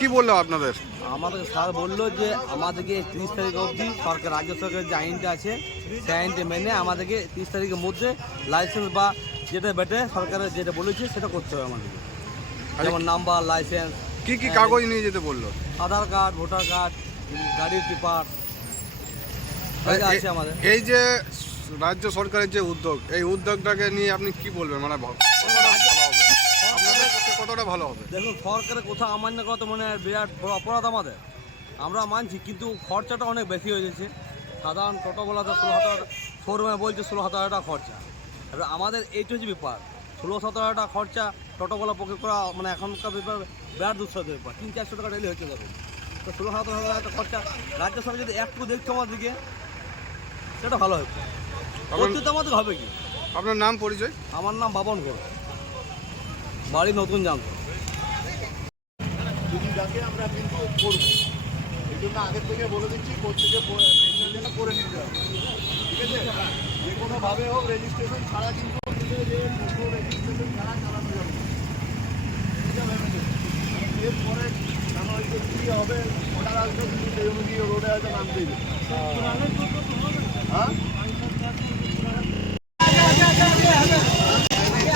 কি বলল আপনাদের? আমাদের স্যার বলল যে আমাদেরকে তিরিশ তারিখ অবধি সরকার রাজ্য সরকারের যে আইনটা আছে সেই আইনটা মেনে আমাদেরকে তিরিশ তারিখের মধ্যে লাইসেন্স বা যেটা বেটে সরকারের যেটা বলেছে সেটা করতে হবে আমাদেরকে। যেমন নাম্বার লাইসেন্স কি কি কাগজ নিয়ে যেতে বলল? আধার কার্ড ভোটার কার্ড গাড়ির পেপার আছে আমাদের। এই যে রাজ্য সরকারের যে উদ্যোগ, এই উদ্যোগটাকে নিয়ে আপনি কি বলবেন? মানে কতটা ভালো হবে? দেখুন সরকারের কোথাও অমান্য করা তো মনে বিরাট বড় অপরাধ আমাদের। আমরা মানছি, কিন্তু খরচাটা অনেক বেশি হয়ে যাচ্ছে সাধারণ টোটোওয়ালাতে ষোলো হাজার শোরুমে বলছে ষোলো হাজার টাকা খরচা। এবার আমাদের এইটা হচ্ছে ব্যাপার। ষোলো সতেরো টাকা খরচা টোটোওয়ালা পক্ষে করা মানে এখনকার ব্যাপার বিরাট দুঃসাধ্য ব্যাপার। তিন চারশো টাকা ডেলি হচ্ছে দেখুন। তো ষোলো সতেরো হাজার টাকা খরচা রাজ্য সরকার যদি একটু দেখতো আমার দিকে সেটা ভালো হতো করতে আমাদের হবে কি? আপনার নাম পরিচয়? আমার নাম বাবন ঘোষ বাড়ি নতুন জানতো। সুবিধাকে আমরা কিন্তু করব। এই জন্য আগের থেকে বলে দিচ্ছি প্রত্যেকে রেজিস্ট্রেশন করে নিতে হবে। ঠিক আছে? যে কোনোভাবে হোক রেজিস্ট্রেশন ছাড়া কিন্তু রেজিস্ট্রেশন ছাড়া চালানো যাবে এরপরে জানো হয়তো কী হবে অর্ডার আসবে কিন্তু সেই অনুযায়ী রোডে হয়তো নামতেই হবে। হ্যাঁ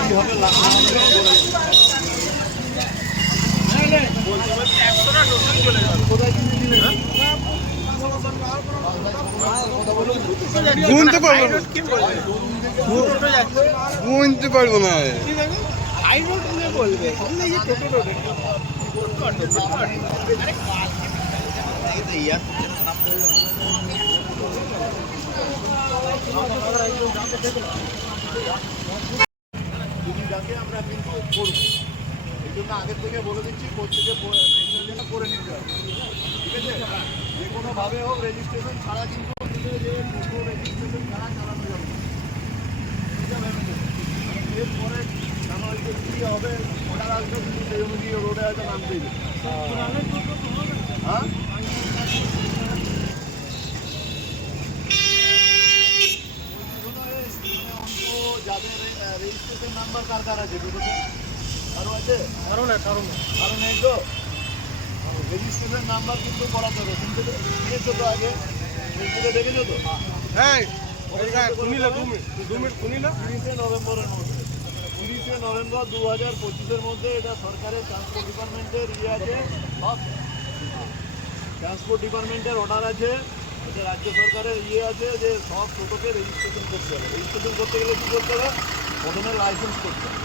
কী হবে লাভ না হবে বলে দিন। কোথায় কিনে দিলেন গুনতে গুনতে পারব না আমরা করব এই জন্য আগের থেকে বলে দিচ্ছি করে নিতে হবে ঠিক আছে যে কোনোভাবে হোক রেজিস্ট্রেশন ছাড়া কিন্তু যাবে না। হ্যাঁ যাদের রেজিস্ট্রেশন নাম্বার কার কার আছে দুটোতে আরও আছে কারণ কারণ কারণ নেই তো রেজিস্ট্রেশন নাম্বার কিন্তু করাতে হবে কিন্তু আগে দেখেছ তো হ্যাঁ তিরিশে নভেম্বরের মধ্যে। তিরিশে নভেম্বর দু হাজার পঁচিশের মধ্যে এটা সরকারের ট্রান্সপোর্ট ডিপার্টমেন্টের ইয়ে আছে সব ট্রান্সপোর্ট ডিপার্টমেন্টের অর্ডার আছে এটা রাজ্য সরকারের ইয়ে আছে যে সব টোটোকে রেজিস্ট্রেশন করতে হবে। রেজিস্ট্রেশন করতে গেলে কী করতে হবে? প্রথমে লাইসেন্স করতে হবে।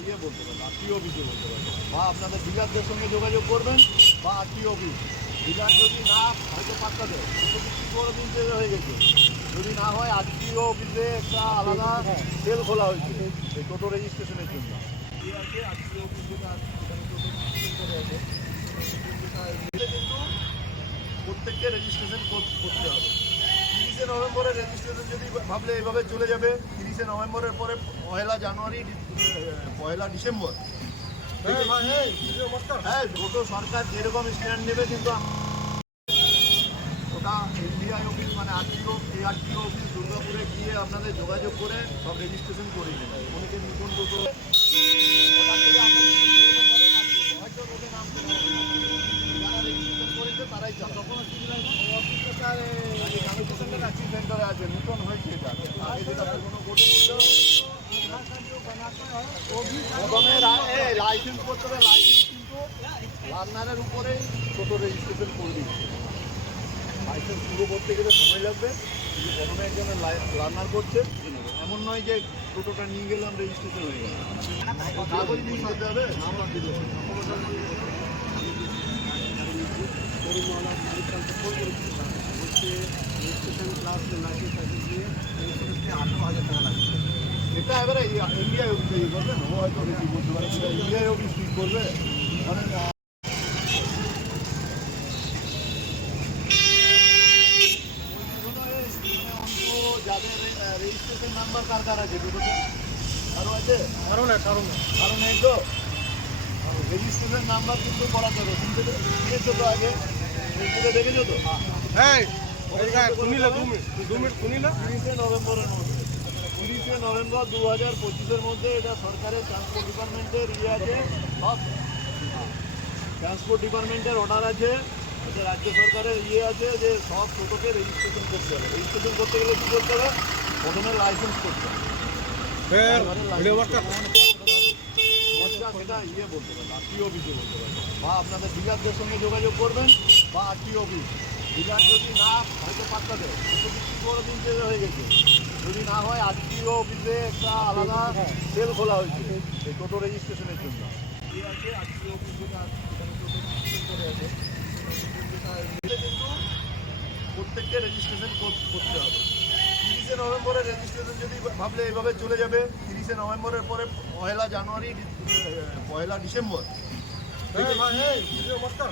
ইয়ে বলতে পারবেন আত্মীয় অফিসে বলতে পারবেন বা আপনাদের ডিলারদের সঙ্গে যোগাযোগ করবেন, বা আত্মীয় অফিস ডিলার যদি না হয়তো পাত্তা দেয় কি করে দিন হয়ে গেছে? যদি না হয়, আত্মীয় অফিসে একটা আলাদা সেল খোলা হয়েছে এই টোটো রেজিস্ট্রেশনের জন্য। আছে আত্মীয় অফিস যেটা কিন্তু প্রত্যেককে রেজিস্ট্রেশন করতে হবে। তিরিশে নভেম্বরের রেজিস্ট্রেশন যদি ভাবলে এইভাবে চলে যাবে তিরিশে নভেম্বরের পরে পয়লা জানুয়ারি পয়লা ডিসেম্বর। হ্যাঁ টোটো সরকার যেরকম স্ট্যান্ড নেবে কিন্তু ওটা এনডিআই অফিস মানে আরটিও এই আরটিও অফিস দুর্গাপুরে গিয়ে আপনাদের যোগাযোগ করে সব রেজিস্ট্রেশন করে নেবেন অনেকে টোটো করে আপনাদের যেরকম করে কাজ করতে হয়। হয়তো রোডে নামতে হবে না। যারা রেজিস্ট্রেশন করেছে তারাই চালাবে তখন সেন্টারে আছে নতুন হয়েছে এটা আগে যেটা পুরোনো কোর্টে ছিল লাইসেন্স করতে হবে লাইসেন্স কিন্তু লার্নারের উপরে টোটো রেজিস্ট্রেশন করে দিচ্ছে। লাইসেন্স পুরো করতে গেলে সময় লাগবে, কিন্তু প্রথমে একজন লার্নার করছে। এমন নয় যে টোটোটা নিয়ে গেলাম রেজিস্ট্রেশন হয়ে গেল। কাগজ নিয়ে যেতে হবে নাম্বার দিতে হবে এটা এবারে ইন্ডিয়া করবে? না ও হয়তো বেশি করতে পারে? করবে মানে রেজিস্ট্রেশন নাম্বার কার কার আছে আরও আছে কারণ কারণ কারণ নেই তো রেজিস্ট্রেশন নাম্বার কিন্তু করাতে হবে কিন্তু দিয়েছ তো আগে? ফেসবুকে দেখেছ তো? হ্যাঁ। তিরিশে নভেম্বরের মধ্যে। তিরিশে নভেম্বর দু হাজার পঁচিশের মধ্যে এটা সরকারের ট্রান্সপোর্ট ডিপার্টমেন্টের ইয়ে আছে। সব ট্রান্সপোর্ট ডিপার্টমেন্টের অর্ডার আছে। এটা রাজ্য সরকারের ইয়ে আছে যে সব টোটোকে রেজিস্ট্রেশন করতে হবে। রেজিস্ট্রেশন করতে গেলে কী করতে হবে? প্রথমে লাইসেন্স করতে হবে। সেটা ইয়ে বলতে পারবেন আরটিও অফিসে বলতে পারবেন বা আপনাদের ডিলারদের সঙ্গে যোগাযোগ করবেন বা আরটিও অফিস ডিলার যদি না হয়তো পাত্তা দেয় করে দিন হয়ে গেছে। যদি না হয় আরটিও অফিসে একটা আলাদা সেল খোলা হয়েছে এই টোটো রেজিস্ট্রেশনের জন্য। আছে অফিস করে আছে। কিন্তু প্রত্যেককে রেজিস্ট্রেশন করতে হবে। তিরিশে নভেম্বরের রেজিস্ট্রেশন যদি ভাবলে এইভাবে চলে যাবে তিরিশে নভেম্বরের পরে পয়লা জানুয়ারি পয়লা ডিসেম্বর।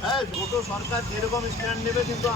হ্যাঁ টোটো সরকার যেরকম স্ট্যান্ড নেবে কিন্তু